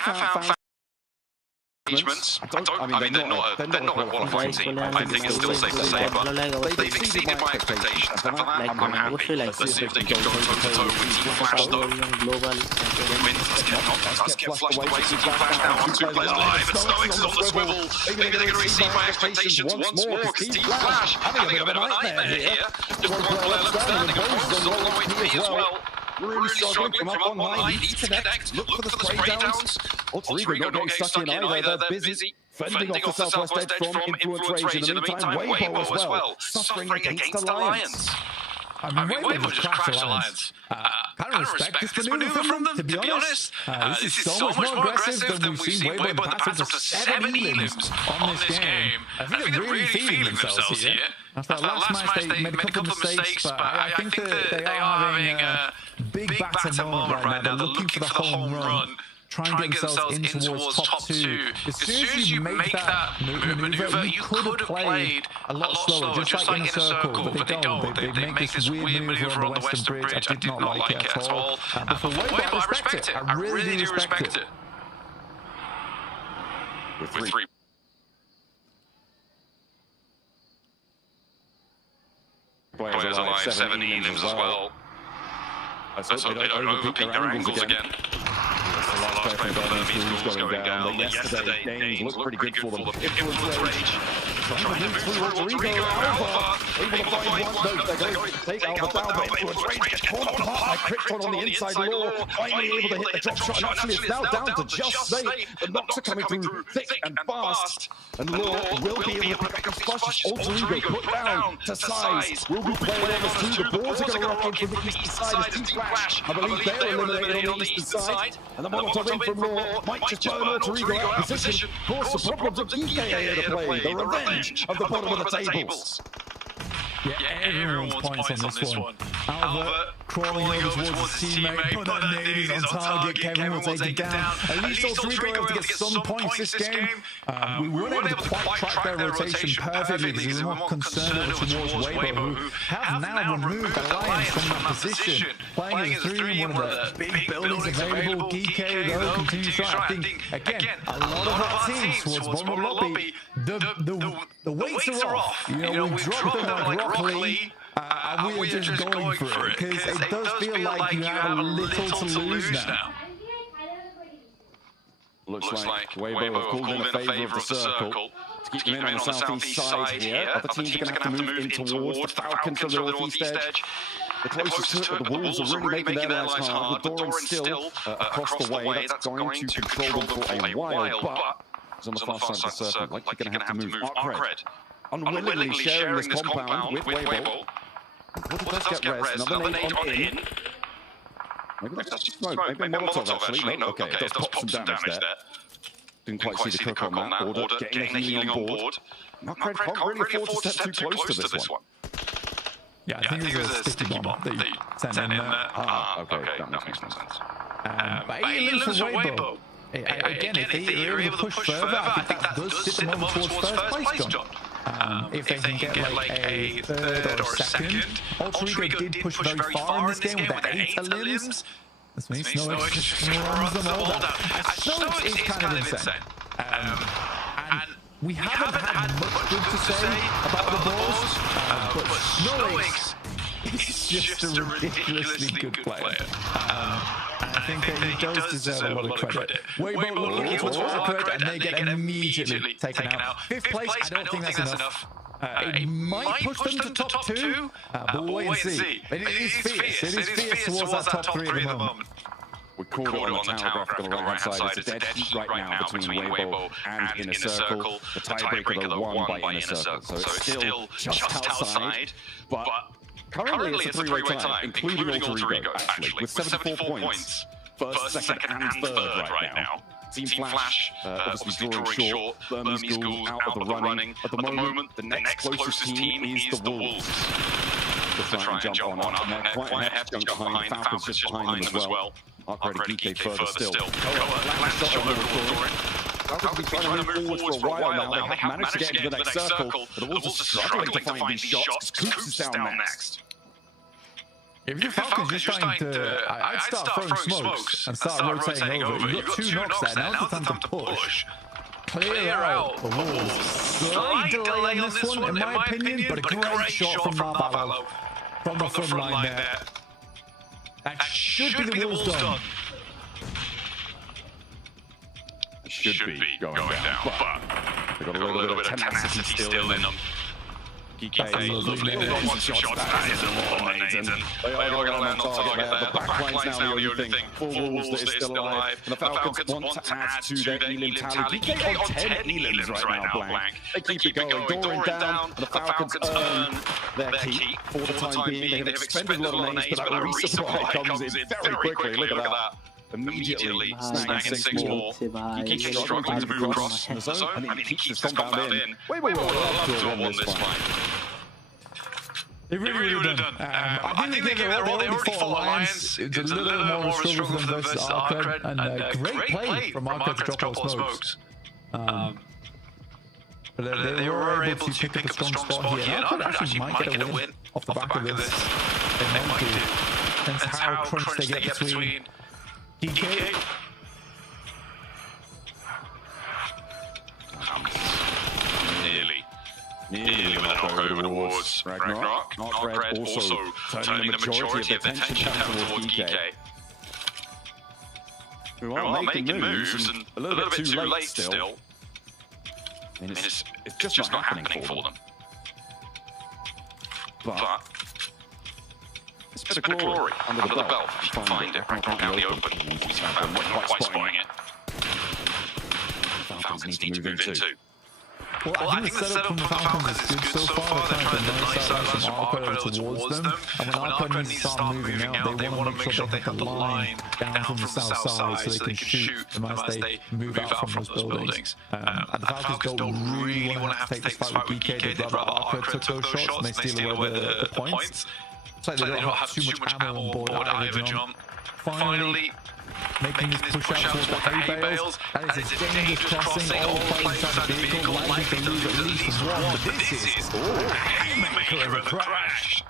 found engagements. I mean, they're not a qualified team. I think it's still safe to say, but they've exceeded my expectations. And for that, I'm happy. Let's see if they can go toe-to-toe with Team Flash, though. Let's get flushed away. Team Flash now on 2 players alive, and Stoics is on the swivel. Maybe they're going to exceed my expectations once more, because Team Flash having a bit of a nightmare here. Just one player left standing, and Bones on the way to me as well. Really struggling from up on high, needs to connect, look for the spray downs. Ulterigo not getting stuck in either, they're busy fending off the southwest edge from Influence Rage. In the meantime, Weibo as well, suffering against Alliance. I mean, Weibo just crashed Alliance. Kind of respect this maneuver from them, to be honest. This is so much more aggressive than we've seen Weibo in the past. Up to 7 elims on this game. I think they're really feeling themselves here. After that last match, they made a couple of mistakes, but I think that they are having a big batter moment right now. They're looking for the home run. Try and get themselves in towards top 2. As soon as you make that maneuver, you could have played a lot slower, just like in a circle, but they don't. They make this weird maneuver on the Western Bridge. I did not like it at all. But for Weibo, I respect it. I really do respect it. With 3 players alive, 7 elims as well. Let's hope they don't overpeak their angles again. The last play from Burmese going down. Yesterday, Danes looked pretty good for them. Influence Rage. Trying to move through Rodrigo. Alpha. Able to find one. No, they're going to take Alpha down. But Influence Rage gets caught apart by Krypton on the inside law. Finally able to hit the drop shot. And actually, it's now down to just Snake. The knocks are coming through thick and fast. And Law will be able to pick up the flush. Rodrigo put down to size. Will be playing on the 2. The balls are going to rock in from the eastern side as Team Flash. I believe they're eliminated on the eastern side. And the Molotov in from Law might just burn Rodrigo out of position. Cause the problems of DK to play. The revenge of the bottom of the tables. Yeah, everyone's points on this one. Albert crawling over towards his teammate, but that nade is on target. Kevin will take it down. At least Rodrigo able to get some points this game. We weren't able to quite track their rotation perfectly because we were more concerned towards Weibo, who have now removed Alliance from that position. Playing as a 3 in one of the big buildings available. Geek though continues to try. I think, again, a lot of our teams towards bottom lobby, the weights are off. You know, we dropped them like broccoli. And we are just going for it because it does feel like you have a little to lose now. Looks like Weibo have called in a favour of the circle to keep them in on the southeast side here. Other teams are going to have to move in towards the Falcons from the northeast edge. The closest to it, the Wolves are really making their lives hard. With Doran still across the way, that's going to control them for a while. But it's on the far side of the circle, like you're going to have to move. Arcred unwillingly sharing this compound with Weibo. What does get res? Another nade on in. Maybe that's just smoke. Maybe Molotov actually. No, okay, it does pop some damage there. Didn't quite see the cook on that. Order getting the healing on board. Arcred can't really afford to step too close to this one. Yeah, I think it was a sticky bomb that you sent in there. Okay, that makes more sense. But 8 elims for Weibo. Again, if they are able to push further, I think that does sit them over towards first place, John. If they can get like a third or a second. Ulterigo did push very far in this game with their 8 elims. This means Snowix just runs them all down. Snowix is kind of insane. And we haven't had much good to say about the balls, but Snowix is just a ridiculously good player. And I think that he does deserve a lot of credit. Weibo looking towards Arcred and they get immediately taken out. 5th place, I don't think that's enough. It might push them to top 2, but we'll wait and see. It is fierce. It is fierce towards that top 3 at the moment. We called it on the tower graphic on the right-hand side. It's a dead heat right now between Weibo and Inner Circle. The tiebreaker, though, won by Inner Circle. So it's still just outside, but currently it's a 3-way tie, including Ulterigo, actually, with 74 points. First, second, and third right now. Team Flash, obviously drawing short. Burmese Ghouls out of the running. At the moment, the next closest team is the Wolves. To try and jump on up. And quite a hefty jump behind. Falcons just behind them as well. Arcred and DK further still. Last shot over Doran. Falcons have been trying to move forward for a while now. They have managed to get into the next circle, but the Wolves are struggling to find these shots. Coop's is down next. If you're Falcons, you're starting to... I'd start throwing smokes and start rotating over. You've got 2 knocks there. Now's the time to push. Clear out the walls. Slight delay on this one, in my opinion, but a great shot from Marballo from the front line there. That should be the walls done. Should be going down, but they've got a little bit of tenacity still in them. Lovely there. Lots of shots. That is a lot of nades, and they are going to land on target there. The backline's now the only thing for Wolves that is still alive. And the Falcons want to add to their Elim tally. DK on 10 Elims right now, Blank. They keep it going. Doran down, and the Falcons earn their keep for the time being. They have expended a lot of nades, but that resupply comes in very quickly. Look at that. Immediately snagging 6 more. He keeps struggling to move across the zone. I mean, he keeps this compound in. Wait, we'll love to have won this fight. They really would have done. I think they gave it all. They already fought Alliance. It's a little more of a struggle for them versus Arcred. And a great play from Arcred to drop all smokes. But they were able to pick up a strong spot here. And Arcred actually might get a win off the back of this. They might do. Depends how crunched they get between DK. Nearly with an knockover towards Ragnarok. Red also turning the majority of their attention down towards DK. Who are making moves and a little bit too late still. I mean, it's just not happening for them. But it's a bit of glory under the belt. If you can find it, Ragnarok out in the open. He's not quite spotting it. Falcons need to move in too. Well, I think the setup from the Falcons is good so far. They're trying to nice sideline from Arcred towards them. And when Arcred needs to start moving out, they want to make sure they have the line down from the south side so they can shoot them as they move out from those buildings. And the Falcons don't really want to have to take this fight with DK. They'd rather Arcred took those shots and they steal away the points. It's like they don't have too much ammo on board either jump. Finally, making this push out towards the hay bales. That is a dangerous crossing. All players inside the vehicle likely to lose at least one. But this is a haymaker of a crash.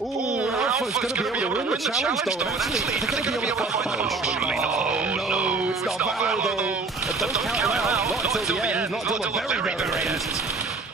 Ooh, Alpha's going to be able to win the challenge though. And actually, they're going to be able to fight. Oh no, it's not Valor though. Don't count him out. Not until the end. Not until the very end.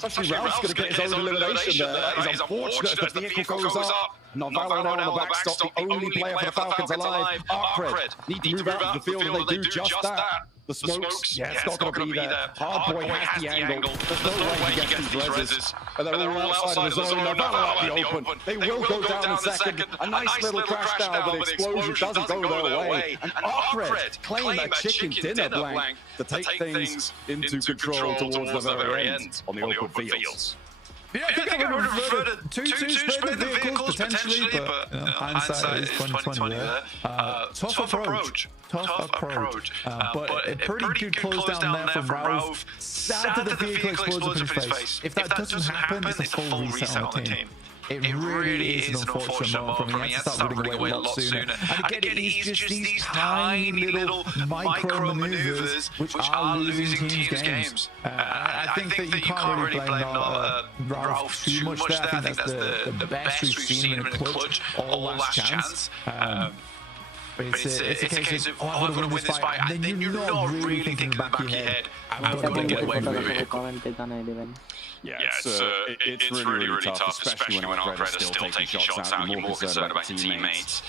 Actually, Ralph's going to get his own elimination there. He's unfortunate if the vehicle goes up. Valor now on the backstop, the only player for the Falcons alive. Arcred need to move out of the field, and they do just that. The smokes, yeah, it's not going to be there. Hardboy has the angle. There's no way he gets these reses. And they're all outside of the zone. Now Valor out in the open. They will go down in second. A nice little crash down, but the explosion doesn't go their way. And Arcred claim a chicken dinner blank to take things into control towards the very end on the open fields. Yeah, I think I would have reverted to spread the vehicles potentially, but hindsight is 2020 there. Tough approach. But a pretty good close down there from Ralph. Sad that the vehicle explodes up in his face. If that doesn't happen, it's a full reset on the team. It really is an unfortunate moment for him. He has to start running away a lot sooner. And again, it is just these tiny little micro maneuvers which are losing teams games. I think that you can't really blame Ralph too much there. I think that's the best we've seen him in a clutch all last chance. But it's a case of, I want to win this fight, and then you're not really thinking in the back of your head, I'm going to get away with it. Yeah, it's really tough, especially when Arcred is still taking shots out. You're more concerned about your teammates.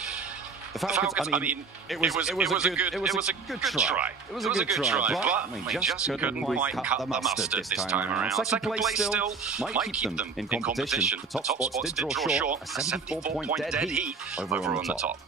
The Falcons, I mean, it was a good try. It was a good try, but they just couldn't quite cut the mustard this time around. Second place still might keep them in competition. The top spots did draw short, a 74-point dead heat over on the top.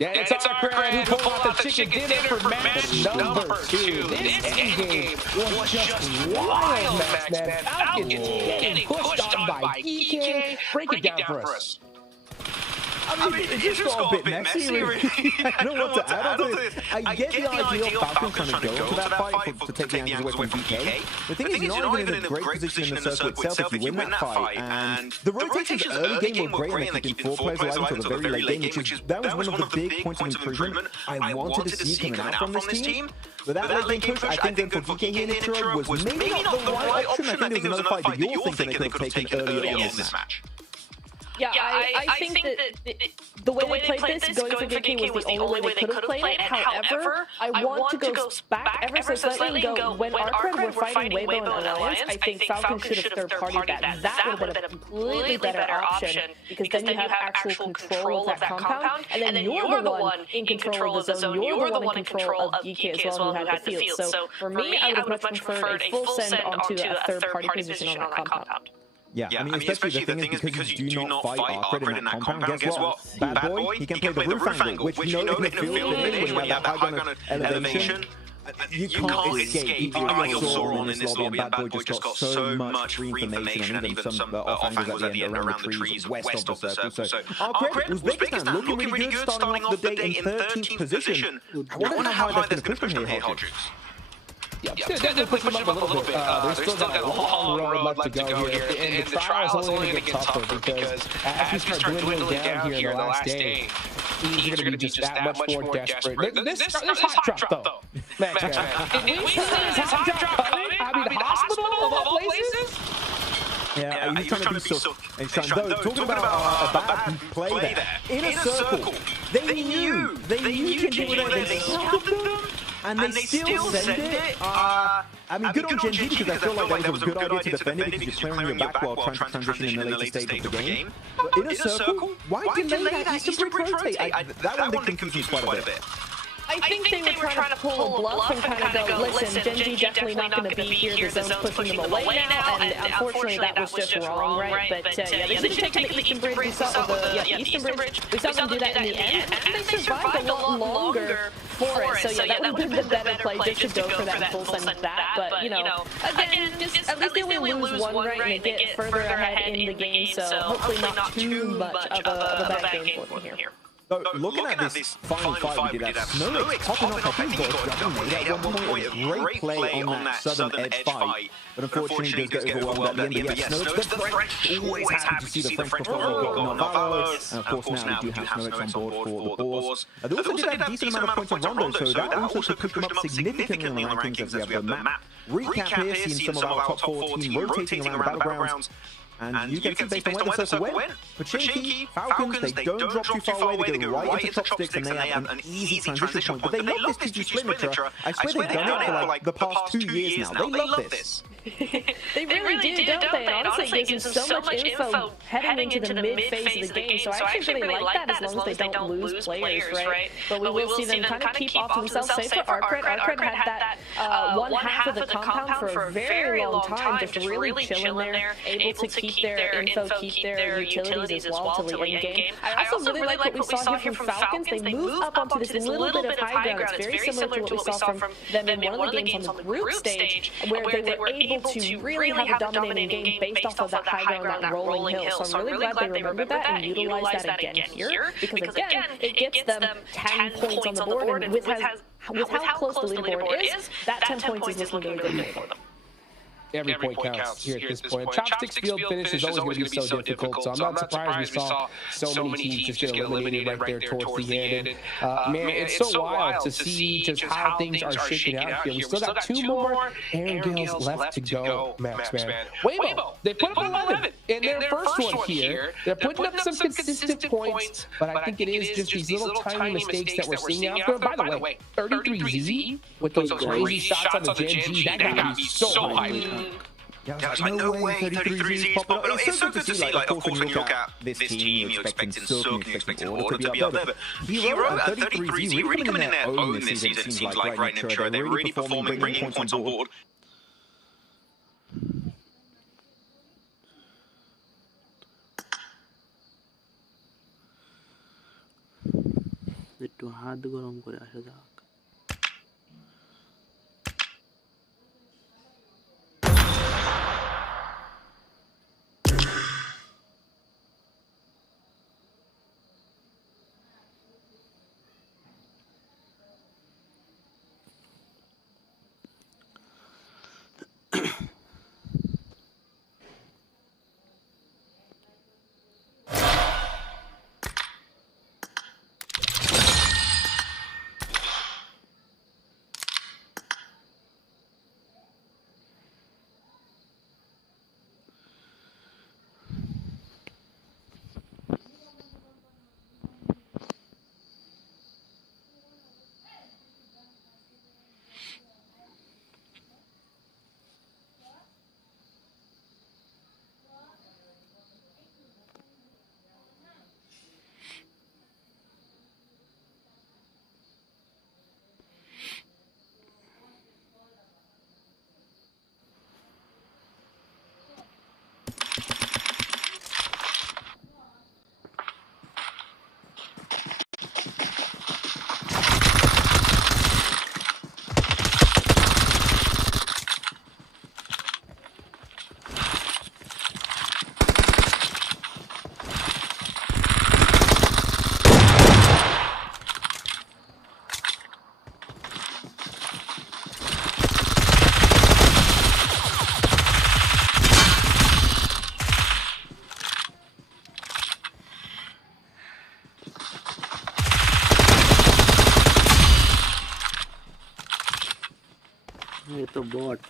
Yeah, it's Arcred who pulled out the chicken dinner for match number 2. This endgame was just wild, man. Falcons getting pushed on by DK. Break it down for us. I mean, it just got a bit messy, really. I don't know what to add on to this. I get the idea of Falcon trying to go to that fight to take the angles away from DK. The thing is, you're not even in a great position in the circle itself if you win that fight. And the rotations early game were great, and they kept 4 players alive until the very late game, that was one of the big points of improvement I wanted to see coming out from this team. But that late game push, I think then for DK here in Nitro was maybe not the right option. I think there was another fight that you're thinking they could have taken earlier on in this match. Yeah, I think that the way they played this, going for DK was the only way they could have played it. However, I want to go back ever so slightly and go, when Arcred were fighting Weibo and Alliance, I think Falcon should have third-partied that. That would have been a completely better option, because then you have actual control of that compound, and then you're the one in control of the zone, you're the one in control of DK as well, who had the field. So for me, I would have much preferred a full send onto a third-party position on that compound. Yeah, I mean, especially the thing is because you do not fight Arcred in that compound, guess what? Bad Boy, he can play the roof angle, which you know in the field when you have that high gun elevation, you can't escape. The eye you saw on in this lobby, and Bad Boy just got so much free information, and even some off angles at the end around the trees west of the circle. So Arcred, Uzbekistan looking really good, starting off the day in 13th position. I wonder how high they're going to push from here, Hodges. Yeah, definitely push them up a little bit. There's still got a long road left to go here, and the trial is only going to get tougher because as we start dwindling down here in the last day, he's going to be just that much more desperate. This hot drop, though. Max, did we see this hot drop coming? I mean, the hospital of all places? Yeah, he's trying to be so... Talking about a bad play there. In a circle. They knew Genji, they stopped them, and they still send it. I mean, good on Genji, because I feel like that was a good idea to defend it, because you're clearing your back while trying to transition in the later stage of the game. But in a circle, why delay that Eastern Bridge rotate? That one did confuse me quite a bit. I think they were trying to pull a bluff and kind of go, listen, Genji definitely not going to be here, the zone's pushing them away now, and unfortunately that was just wrong, right? But yeah, they should have taken the Eastern Bridge, we saw the Eastern Bridge, we saw them do that in the end, and they survived a lot longer for it, so yeah, that would have been the better play just to go for that full send that, but you know, again, just at least they only lose one right, and they get further ahead in the game, so hopefully not too much of a bad game for them here. So, looking at this final fight we did have, Snow popping off, I think he made at one point a great play on that southern edge fight, but unfortunately does get overwhelmed at the end. But yeah, Snow, the French, always happy to see the French performer got Navarro, and of course now we do have Snow on board for the Boars. They also did have a decent amount of points on Rondo, so that also could push them up significantly on the rankings as we have the map. Recap here, seeing some of our top 4 teams rotating around the battlegrounds. And you can see based on where the circle went, Pachinki, Falcons, they don't drop too far away, they go right into Chopsticks, and they have an easy transition point. But they love this TG split Mitra. I swear they've done it for like the past 2 years now. They love this. They really do, don't they? And honestly, it gives them so much info heading into the mid-phase of the game, so I actually really like that as long as they don't lose players, right? But we will see them kind of keep off to themselves. Say for Arcred, Arcred had that one half of the compound for a very long time, just really chilling there, able to keep their info, keep their utilities as well till the end game. I also really like what we saw here from Falcons. They move up onto this little bit of high ground. It's very similar to what we saw from them in one of the games on the group stage, where they were able to really have a dominating game based off of that high ground, that rolling hill. So I'm really glad they remembered that and utilized that again here, because again, it gets them 10 points on the board, and with how close the leaderboard is, that 10 points is looking really good for them. Every point counts here at this point. Chopsticks field finish is always going to be so difficult, so I'm not surprised we saw so many teams just get eliminated right there towards the end. And, man, it's so wild to see just how things are shaking out here. We still got 2 more Aaron Gales left to go, Max, man. Weibo, they put up 11 in their first one here. They're putting up some consistent points, but I think it is just these little tiny mistakes that we're seeing out there. By the way, 33Z with those crazy shots on the Gen G, that got me so high. Yeah, like, no way 33Z's popping up. It's so good to see, like, of course, when you look at this team, you're expecting Silk, you're expecting Order to be up there, but Hero and 33Z really coming in their own this season, it seems like, right, Nitro. They're really performing, bringing points on board. একটু হাত গরম করে আসা যাক। ये तो bot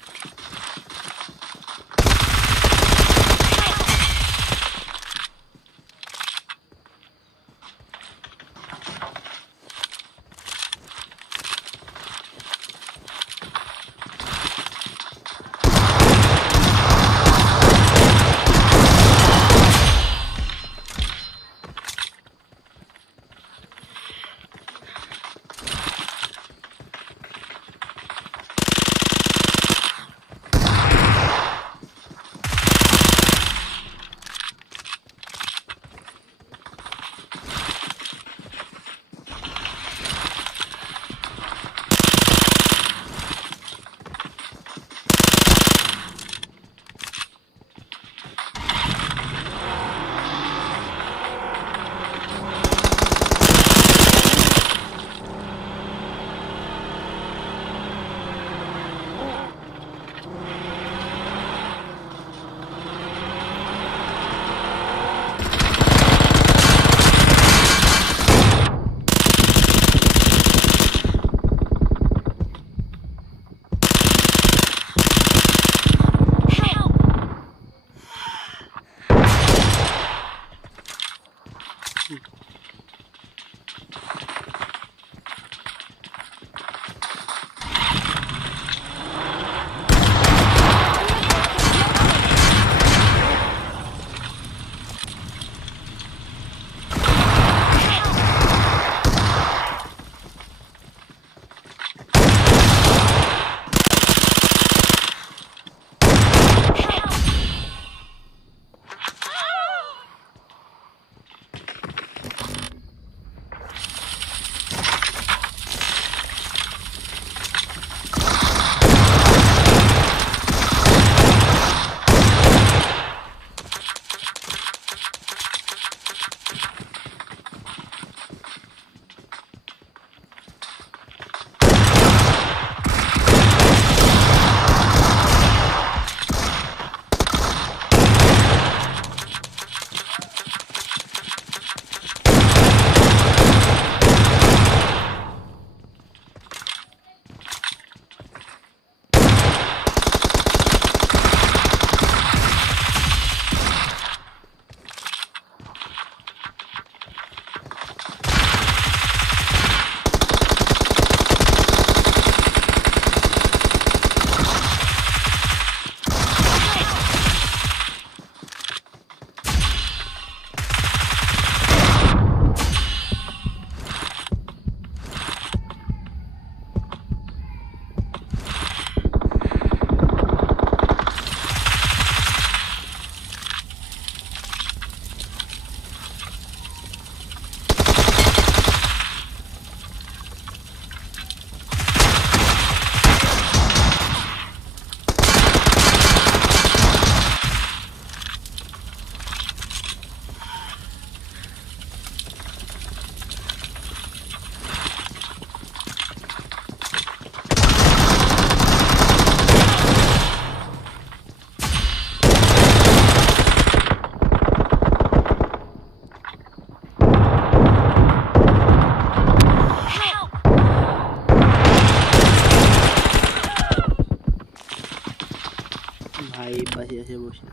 ভাই পাশে এসে বসে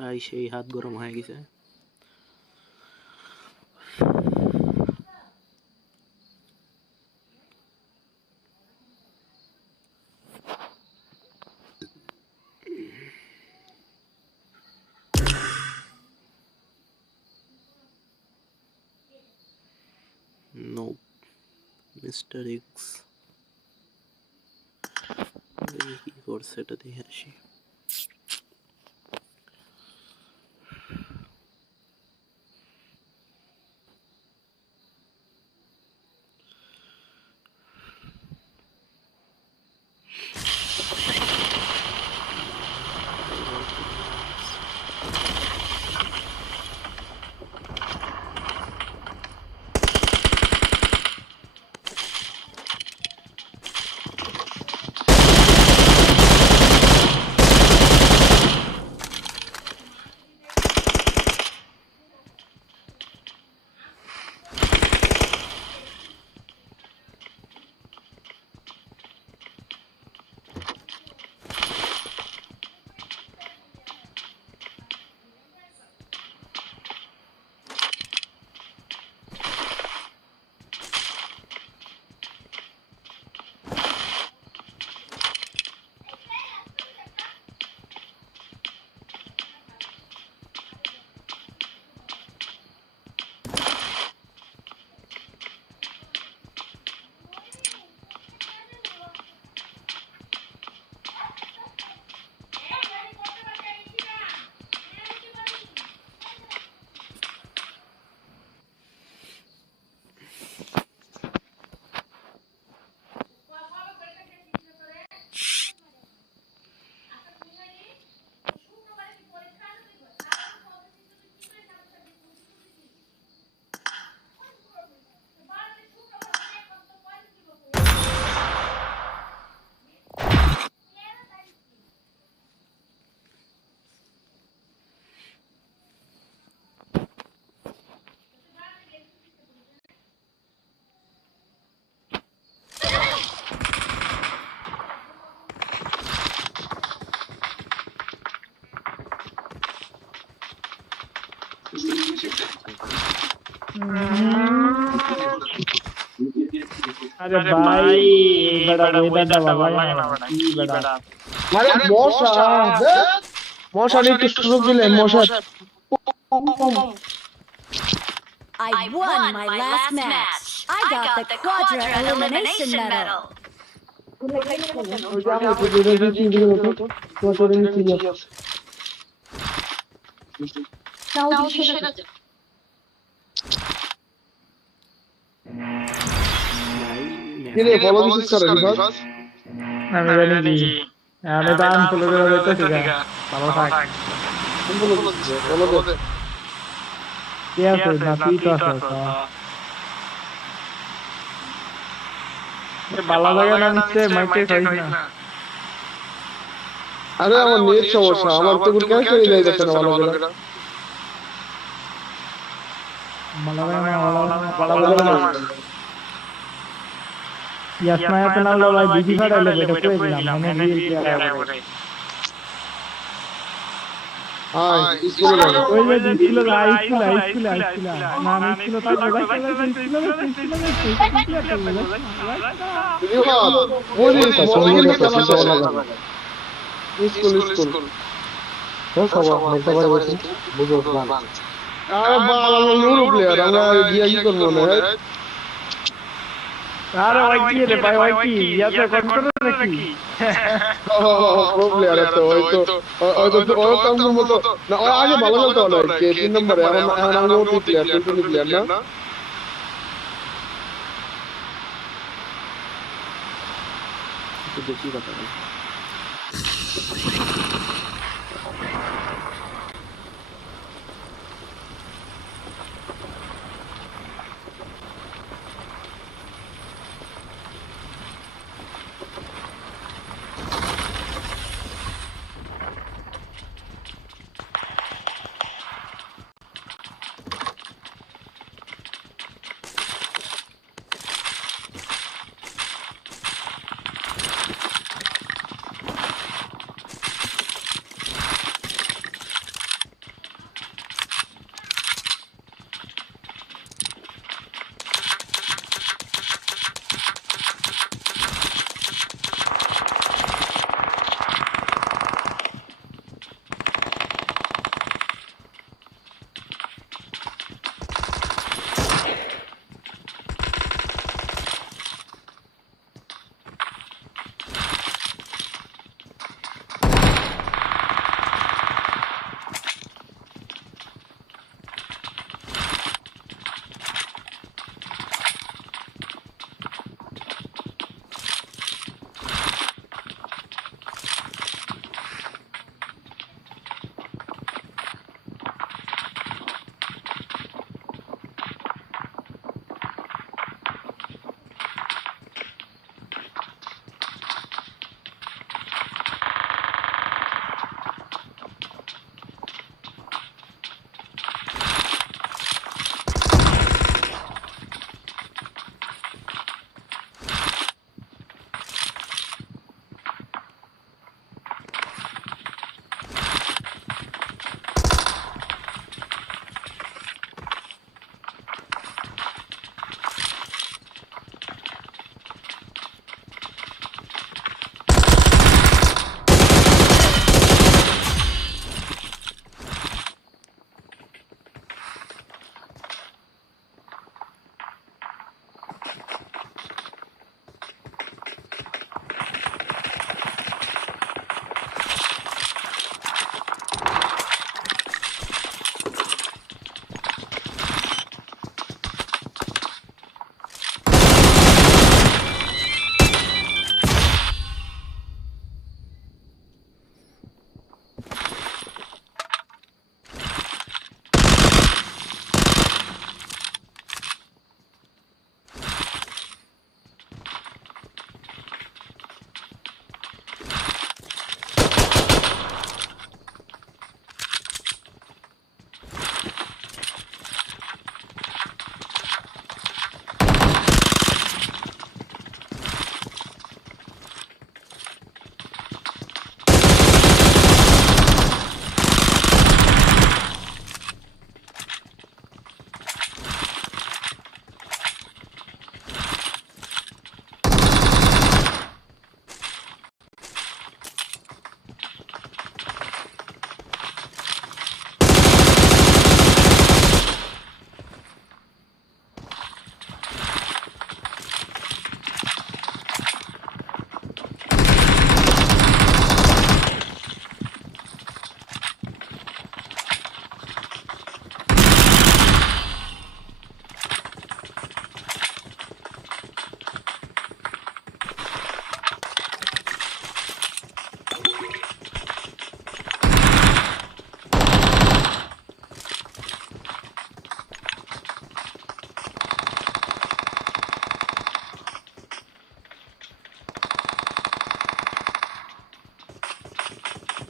ভাই সেই হাত গরম হয়ে গেছে। নো মিস্টার এক্স দেখি কি করছে এটা দেখে আসি। अरे भाई बड़ा वेदांता बाबा ना की बड़ा अरे मौसा ने तो शुरू किले मौसा I won my last match. I got the quadra elimination medal. किले फॉलो दिस कर रिवर्स আমি জানি জি আমি দান ফলো করে দিতে ঠিক আছে ভালো থাক ফলো দে কি আছে না তুই তো আছে এ বালা জায়গা না নিচে মাইকে খাইছ না আরে আমার নেট সমস্যা আমার তো গুলো কেন চলে যাচ্ছে না ভালো করে মালাগা यास्माया पे नाम लो भाई बीजी खड़ा ले बेटा कोई ना मैंने रील किया है हां स्कूल लगा कोई ले स्कूल लगा स्कूल ना स्कूल था लगा वो नहीं स्कूल तो सब मेरे बारे में बुझो प्लान अरे बाल यूरो प्लेयर আমরা গিয়া কি করব না আরে ভাই কি রে ভাই ভাই কি ইয়াতে কন্ট্রোল নাকি প্রো প্লেয়ার তো ওই কাম মতো না ওই আগে ভালো খেলতে হলো কে 3 নম্বরে এখন আমি ওটি প্লেয়ার টিম প্লেয়ার না তো দেখি কথা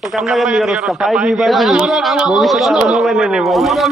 তো কান্না কান্দি করছ কা পাইবি ভবিষ্যতে আরো মোবাইল নেব ভাই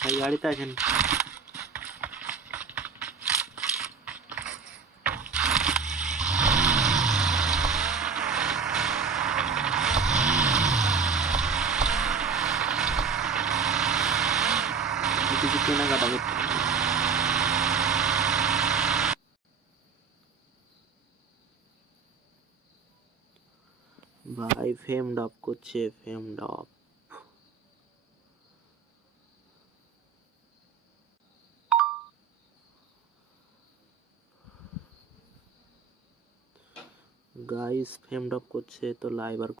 ভাই গাড়িতে আসেন। কিছু কেনাকাটা করতে ভাই ফেম ডপ করছে, ফেম ডপ। গাইস ফেম ডপ করছে তো লাইভ আর